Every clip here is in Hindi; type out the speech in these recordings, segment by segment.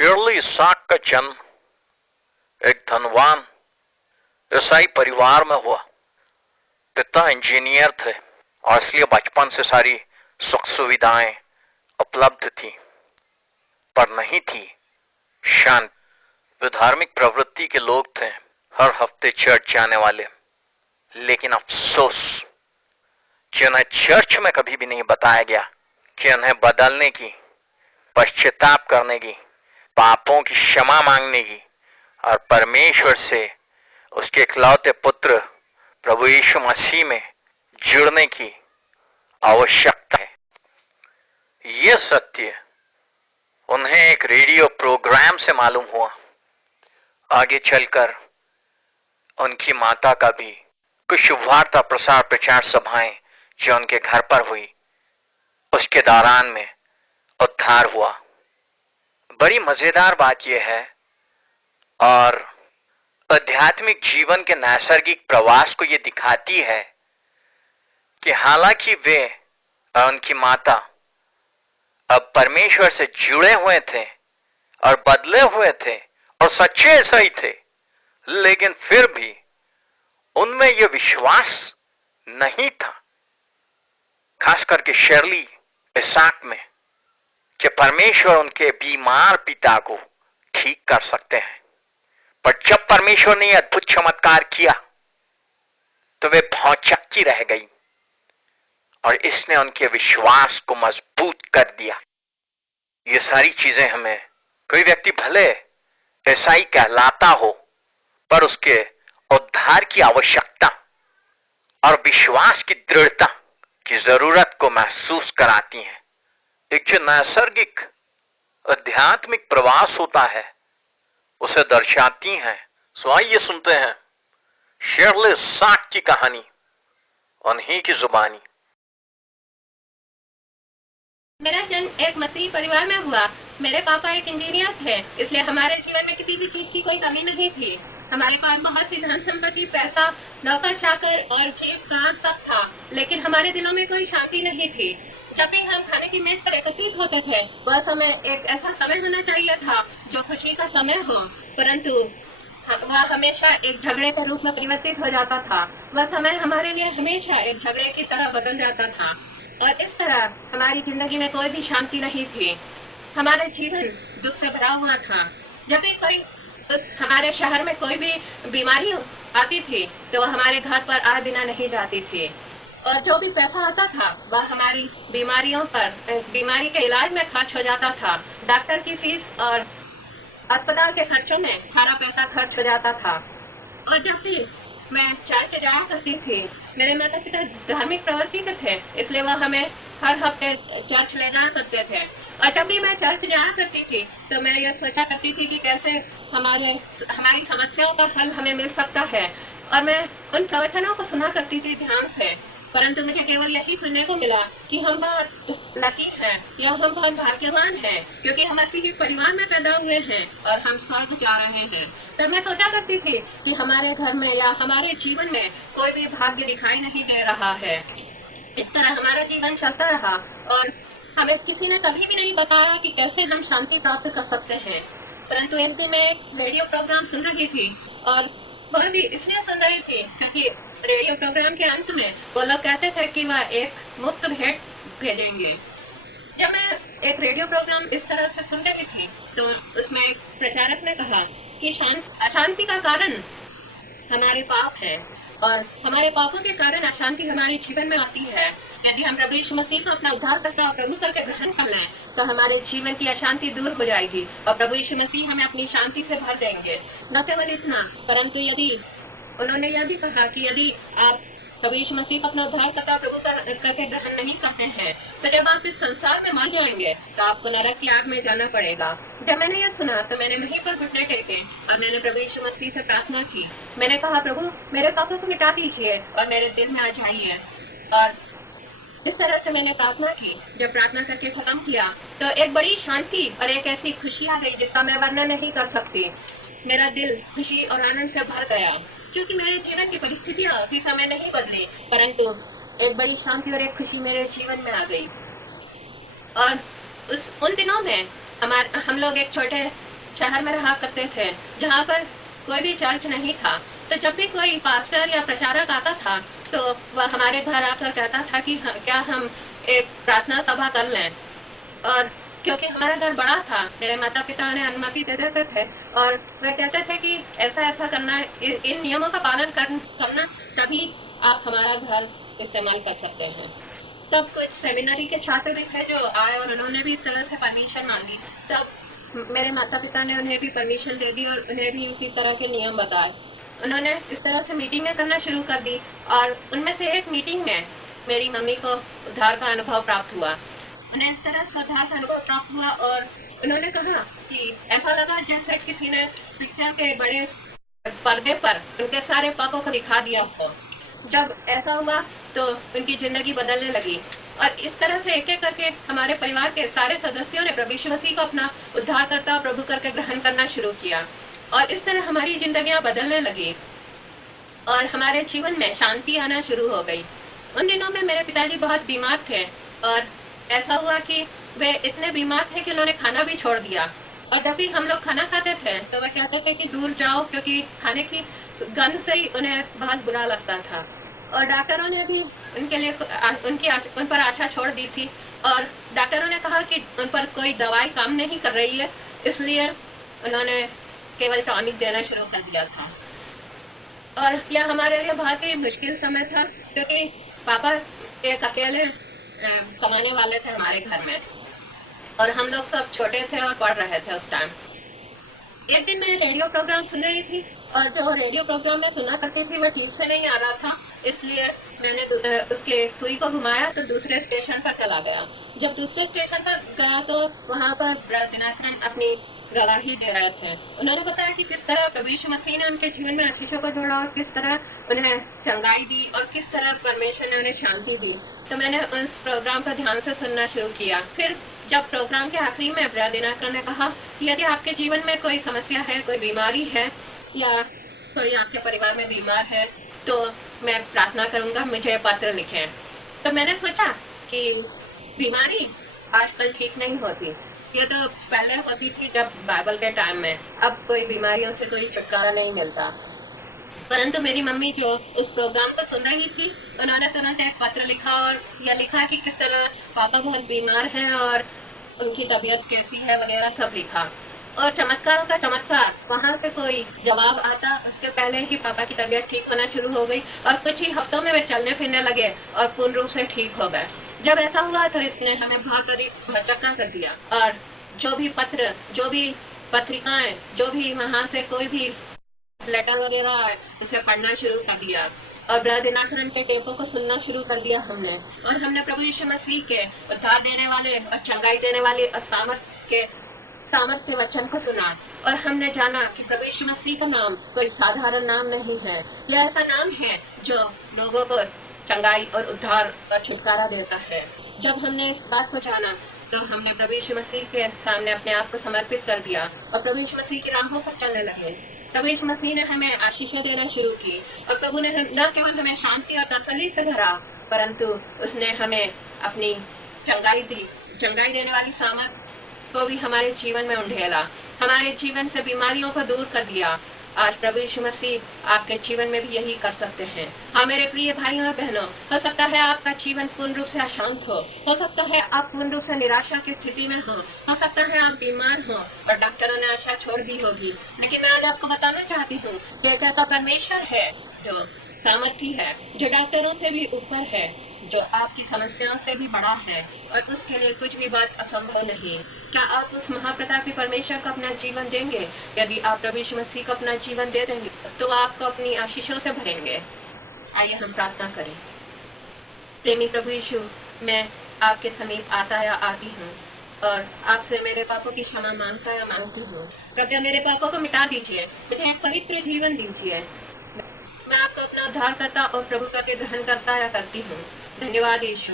शिरली इसाक का जन्म एक धनवान ईसाई परिवार में हुआ। पिता इंजीनियर थे और इसलिए बचपन से सारी सुख सुविधाएं उपलब्ध थी, पर नहीं थी शांति। वे धार्मिक प्रवृत्ति के लोग थे, हर हफ्ते चर्च जाने वाले, लेकिन अफसोस कि उन्हें चर्च में कभी भी नहीं बताया गया कि उन्हें बदलने की, पश्चाताप करने की, पापों की क्षमा मांगने की और परमेश्वर से उसके इकलौते पुत्र प्रभु यीशु मसीह में जुड़ने की आवश्यकता है। यह सत्य उन्हें एक रेडियो प्रोग्राम से मालूम हुआ। आगे चलकर उनकी माता का भी कुछ वार्ता प्रसार प्रचार सभाएं जो उनके घर पर हुई, उसके दौरान में उद्धार हुआ। बड़ी मजेदार बात यह है और आध्यात्मिक जीवन के नैसर्गिक प्रवास को यह दिखाती है कि हालांकि वे और उनकी माता अब परमेश्वर से जुड़े हुए थे और बदले हुए थे और सच्चे ऐसा ही थे, लेकिन फिर भी उनमें यह विश्वास नहीं था, खास करके शिरली इसाक में, कि परमेश्वर उनके बीमार पिता को ठीक कर सकते हैं। पर जब परमेश्वर ने अद्भुत चमत्कार किया तो वे भौचक्की रह गई और इसने उनके विश्वास को मजबूत कर दिया। ये सारी चीजें हमें, कोई व्यक्ति भले ईसाई कहलाता हो पर उसके उद्धार की आवश्यकता और विश्वास की दृढ़ता की जरूरत को महसूस कराती हैं। एक जो नैसर्गिक आध्यात्मिक प्रवास होता है उसे दर्शाती हैं। सो आइए सुनते हैं शिरली इसाक की कहानी उन्हीं की जुबानी। मेरा जन्म एक मसीही परिवार में हुआ। मेरे पापा एक इंजीनियर थे, इसलिए हमारे जीवन में किसी भी चीज की कोई कमी नहीं थी। हमारे पास बहुत सी धन संपत्ति, पैसा, नौकर चाकर और खेत खान सब था, लेकिन हमारे दिलों में कोई शांति नहीं थी। जब भी हम खाने की मेज पर एकत्रित होते थे, वह समय एक ऐसा समय होना चाहिए था जो खुशी का समय हो, परंतु वह हमेशा एक झगड़े के रूप में परिवर्तित हो जाता था। वह समय हमारे लिए हमेशा एक झगड़े की तरह बदल जाता था और इस तरह हमारी जिंदगी में कोई भी शांति नहीं थी। हमारा जीवन दुख से भरा हुआ था। जब भी कोई हमारे शहर में कोई भी बीमारी आती थी तो वह हमारे घर पर आए बिना नहीं जाती थी, और जो भी पैसा आता था वह हमारी बीमारियों पर, बीमारी के इलाज में खर्च हो जाता था। डॉक्टर की फीस और अस्पताल के खर्चों में सारा पैसा खर्च हो जाता था। और जब भी मैं चर्च जाया करती थी, मेरे माता पिता धार्मिक प्रवृत्ति के थे, इसलिए वह हमें हर हफ्ते चर्च ले जाया करते थे। और जब भी मैं चर्च जाया करती थी तो मैं यह सोचा करती थी कि कैसे हमारी समस्याओं का हल हमें मिल सकता है, और मैं उन प्रवचनों को सुना करती थी ध्यान से। परंतु मुझे केवल यही सुनने को मिला कि हम बहुत लकी हैं या हम बहुत भाग्यवान हैं क्योंकि हम मसीही परिवार में पैदा हुए हैं और हम स्वर्ग जा रहे हैं। तो मैं सोचा करती थी कि हमारे घर में या हमारे जीवन में कोई भी भाग्य दिखाई नहीं दे रहा है। इस तरह हमारा जीवन चलता रहा और हमें किसी ने कभी भी नहीं बताया कि कैसे हम शांति प्राप्त कर सकते हैं। परंतु एक दिन मैं एक रेडियो प्रोग्राम सुन रही थी, और वह भी इसलिए सुन रही थी क्योंकि रेडियो प्रोग्राम के अंत में वो लोग कहते थे कि वह एक मुफ्त भेंट भेजेंगे। जब मैं एक रेडियो प्रोग्राम इस तरह से सुन रही थी तो उसमें एक प्रचारक ने कहा कि अशांति का कारण हमारे पाप है, और हमारे पापों के कारण अशांति हमारे जीवन में आती है। यदि हम प्रभु यीशु मसीह को अपना उद्धारकर्ता और प्रभु करके ग्रहण कर लें तो हमारे जीवन की अशांति दूर हो जाएगी और प्रभु यीशु मसीह हमें अपनी शांति से भर देंगे। न केवल इतना, परंतु यदि उन्होंने यह भी कहा कि यदि आप प्रभु यीशु मसीह को अपना उद्धारकर्ता प्रभु करके ग्रहण नहीं करते हैं तो जब आप इस संसार में मर जाएंगे तो आपको नरक की आग में जाना पड़ेगा। जब मैंने यह सुना तो मैंने वहीं पर घुटने टेके और मैंने प्रभु यीशु मसीह से प्रार्थना की। मैंने कहा, प्रभु मेरे पापों को मिटा दीजिए और मेरे दिल में आ जाइए। और इस तरह से मैंने प्रार्थना की। जब प्रार्थना करके खत्म किया तो एक बड़ी शांति और एक ऐसी खुशी आ गई जिसका मैं वर्णन नहीं कर सकती। मेरा दिल खुशी और आनंद से भर गया क्योंकि मेरे जीवन की परिस्थितियां उसी समय नहीं बदली, परंतु एक बड़ी शांति और एक खुशी मेरे जीवन में आ गई। और उन दिनों में हम लोग एक छोटे शहर में रहा करते थे जहाँ पर कोई भी चर्च नहीं था। तो जब भी कोई पास्टर या प्रचारक आता था तो वह हमारे घर आकर कहता था कि क्या हम एक प्रार्थना सभा कर लें। और क्योंकि हमारा घर बड़ा था, मेरे माता पिता ने अनुमति दे देते थे और वे कहते थे कि ऐसा ऐसा करना, इन नियमों का पालन करना, तभी आप हमारा घर इस्तेमाल कर सकते हैं। तब कुछ सेमिनरी के छात्र भी थे जो आए और उन्होंने भी इस तरह से परमिशन मांगी। तब मेरे माता पिता ने उन्हें भी परमिशन दे दी और उन्हें भी इसी तरह के नियम बताए। उन्होंने इस तरह से मीटिंगें करना शुरू कर दी और उनमें से एक मीटिंग में मेरी मम्मी को उद्धार का अनुभव प्राप्त हुआ। उन्हें इस तरह से उद्धार का अनुभव प्राप्त हुआ और उन्होंने कहा कि ऐसा लगा जैसे किसी ने पिक्चर के बड़े पर्दे पर उनके सारे पापों को दिखा दिया हो। जब ऐसा हुआ तो उनकी जिंदगी बदलने लगी और इस तरह से एक एक करके हमारे परिवार के सारे सदस्यों ने प्रभु यीशु मसीह को अपना उद्धारकर्ता प्रभु करके ग्रहण करना शुरू किया और इस तरह हमारी जिंदगियां बदलने लगी और हमारे जीवन में शांति आना शुरू हो गई। उन दिनों में मेरे पिताजी बहुत बीमार थे और ऐसा हुआ कि वे इतने बीमार थे कि उन्होंने खाना भी छोड़ दिया और जब भी हम लोग खाना खाते थे तो वे कहते थे कि दूर जाओ, क्योंकि खाने की गंध से ही उन्हें बहुत बुरा लगता था। और डॉक्टरों ने भी उनके लिए उन पर आशा छोड़ दी थी और डॉक्टरों ने कहा कि उन पर कोई दवाई काम नहीं कर रही है, इसलिए उन्होंने केवल टॉनिक देना शुरू कर दिया था। और यह हमारे लिए बहुत ही मुश्किल समय था क्योंकि पापा एक अकेले कमाने वाले थे हमारे घर में और हम लोग सब छोटे थे और पढ़ रहे थे उस टाइम। एक दिन मैं रेडियो प्रोग्राम सुन रही थी और जो रेडियो प्रोग्राम में सुना करती थी वह ठीक से नहीं आ रहा था, इसलिए मैंने उसके सुई को घुमाया तो दूसरे स्टेशन पर चला गया। जब दूसरे स्टेशन पर गया तो वहाँ पर ब्रदर दिनाकरन अपनी गवाही दे रहे थे। उन्होंने बताया कि किस तरह प्रभु यीशु मसीह ने उनके जीवन में आशीषों को जोड़ा और किस तरह उन्हें चंगाई दी और किस तरह परमेश्वर ने उन्हें शांति दी। तो मैंने उस प्रोग्राम को ध्यान से सुनना शुरू किया। फिर जब प्रोग्राम के आखिरी में ब्रदर दिनाकरन ने कहा कि यदि आपके जीवन में कोई समस्या है, कोई बीमारी है या कोई आपके परिवार में बीमार है तो मैं प्रार्थना करूंगा, मुझे पत्र लिखें। तो मैंने सोचा कि बीमारी आजकल ठीक नहीं होती, ये तो पहले होती थी जब बाइबल के टाइम में, अब कोई बीमारियों से कोई छुटकारा नहीं मिलता। परंतु मेरी मम्मी जो उस प्रोग्राम को सुन रही थी उन्होंने तुरंत एक पत्र लिखा और यह लिखा कि किस तरह पापा बहुत बीमार हैं और उनकी तबीयत कैसी है वगैरह सब लिखा। और चमत्कारों का चमत्कार, वहाँ से कोई जवाब आता उसके पहले ही पापा की तबीयत ठीक होना शुरू हो गई और कुछ ही हफ्तों में वे चलने फिरने लगे और पूर्ण रूप से ठीक हो गए। जब ऐसा हुआ तो इसने हमें बहुत अधिक भटका कर दिया और जो भी पत्र, जो भी पत्रिकाएं, जो भी वहाँ से कोई भी लेटर वगैरह उसे पढ़ना शुरू कर दिया और ब्रदर दिनाकरन के टेपों को सुनना शुरू कर दिया हमने। और हमने प्रभु यीशु मसीह के उद्धार देने वाले और चंगाई देने वाले सामर्थ्य वचन को सुना और हमने जाना कि प्रभु यीशु मसीह का नाम कोई साधारण नाम नहीं है, यह ऐसा नाम है जो लोगों को चंगाई और उद्धार और छुटकारा देता है। जब हमने इस बात को जाना तो हमने प्रभु यीशु मसीह के सामने अपने आप को समर्पित कर दिया और प्रभु यीशु मसीह की राहों पर चलने लगे। प्रभु यीशु मसीह ने हमें आशीषें देना शुरू की और प्रभु ने न केवल हमें शांति और तसल्ली से भरा, परंतु उसने हमें अपनी चंगाई दी, चंगाई देने वाली सामर्थ को भी हमारे जीवन में उंडेला, हमारे जीवन से बीमारियों को दूर कर दिया। आज प्रभु यीशु मसीह आपके जीवन में भी यही कर सकते हैं। हाँ मेरे प्रिय भाइयों और बहनों, हो सकता है आपका जीवन पूर्ण रूप से अशांत हो सकता है आप पूर्ण रूप से निराशा की स्थिति में हो सकता है आप बीमार हो और डॉक्टरों ने आशा छोड़ दी होगी, लेकिन मैं आज आपको बताना चाहती हूँ कि एक ऐसा परमेश्वर है जो सामर्थी है, जो डॉक्टरों से भी ऊपर है, जो आपकी समस्याओं से भी बड़ा है और उसके लिए कुछ भी बात असंभव नहीं। क्या आप उस महाप्रतापी परमेश्वर को अपना जीवन देंगे? यदि आप प्रभु यीशु मसीह को अपना जीवन दे देंगे तो आपको अपनी आशीषों से भरेंगे। आइए हम प्रार्थना करें। प्रेमी प्रभु यीशु, मैं आपके समीप आता या आती हूँ और आपसे मेरे पापों की क्षमा मांगता या मांगती हूँ। कृपया मेरे पापों को मिटा दीजिए, मुझे एक पवित्र जीवन दीजिए। मैं आपको अपना उद्धारकर्ता और प्रभु करके ग्रहण करता या करती हूँ। धन्यवाद यीशु।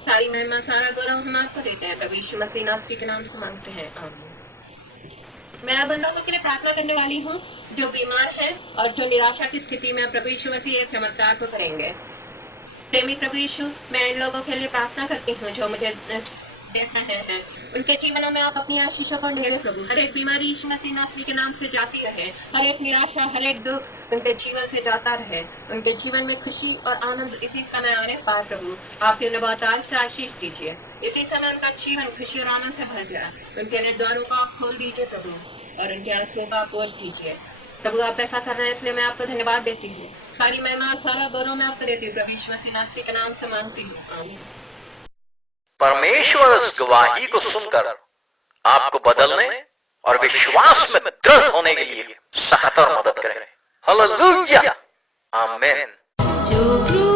सारी महिमा सारा गौरव हम आपको देते हैं, प्रभु यीशु मसीह नासरी के नाम से मांगते हैं, आमीन। मैं अब उन लोगों के लिए प्रार्थना करने वाली हूँ जो बीमार है और जो निराशा की स्थिति में प्रभु यीशु मसीह एक चमत्कार को करेंगे। प्रेमी प्रभु यीशु, मैं इन लोगों के लिए प्रार्थना करती हूँ जो मुझे देते हैं। उनके जीवनों में आप अपनी आशीषों को ढेरे प्रभु। हर एक बीमारी यीशु मसीह नासरी के नाम से जाती रहे, हर एक निराशा, हर एक दुख उनके जीवन से जाता रहे। उनके जीवन में खुशी और आनंद इसी समय आने पाए प्रभु। आप उन्हें बहुत से आशीष दीजिए। इसी समय उनका जीवन खुशी और आनंद से भर जाए। उनके लिए द्वारों को आप खोल दीजिए प्रभु, और उनके आंसुओं का आप पोंछ दीजिए प्रभु। आप ऐसा कर रहे हैं, इसलिए मैं आपको धन्यवाद देती हूँ। सारी महिमा और सारा गौरव मैं आपको देती हूँ प्रभु यीशु मसीह नासरी के नाम से मांगती हूँ, आमीन। परमेश्वर इस गवाही को सुनकर आपको बदलने और विश्वास में दृढ़ होने के लिए सहायता और मदद करें। हालेलुया, आमीन।